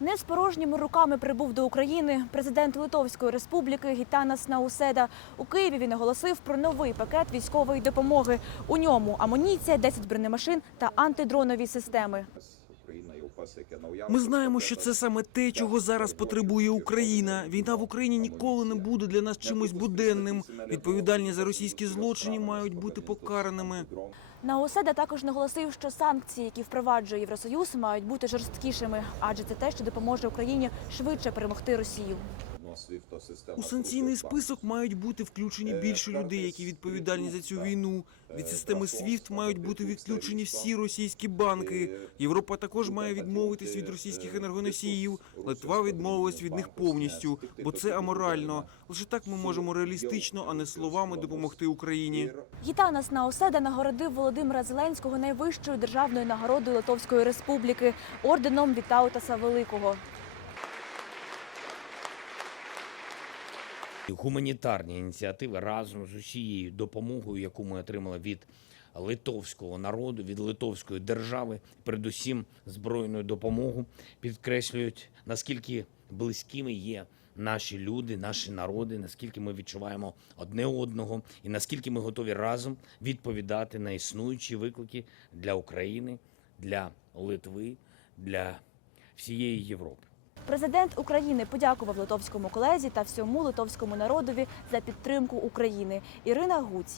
Не з порожніми руками прибув до України президент Литовської республіки Гітанас Науседа. У Києві він оголосив про новий пакет військової допомоги. У ньому амуніція, 10 бронемашин та антидронові системи. Ми знаємо, що це саме те, чого зараз потребує Україна. Війна в Україні ніколи не буде для нас чимось буденним. Відповідальні за російські злочини мають бути покараними. Науседа також наголосив, що санкції, які впроваджує Євросоюз, мають бути жорсткішими, адже це те, що допоможе Україні швидше перемогти Росію. У санкційний список мають бути включені більше людей, які відповідальні за цю війну. Від системи SWIFT мають бути відключені всі російські банки. Європа також має відмовитись від російських енергоносіїв. Литва відмовилась від них повністю, бо це аморально. Лише так ми можемо реалістично, а не словами допомогти Україні. Гітанас Науседа нагородив Володимира Зеленського найвищою державною нагородою Литовської республіки орденом Вітаутаса Великого. Гуманітарні ініціативи разом з усією допомогою, яку ми отримали від литовського народу, від литовської держави, передусім збройну допомогу, підкреслюють наскільки близькими є наші люди, наші народи, наскільки ми відчуваємо одне одного, і наскільки ми готові разом відповідати на існуючі виклики для України, для Литви, для всієї Європи. Президент України подякував литовському колезі та всьому литовському народові за підтримку України. Ірина Гуць.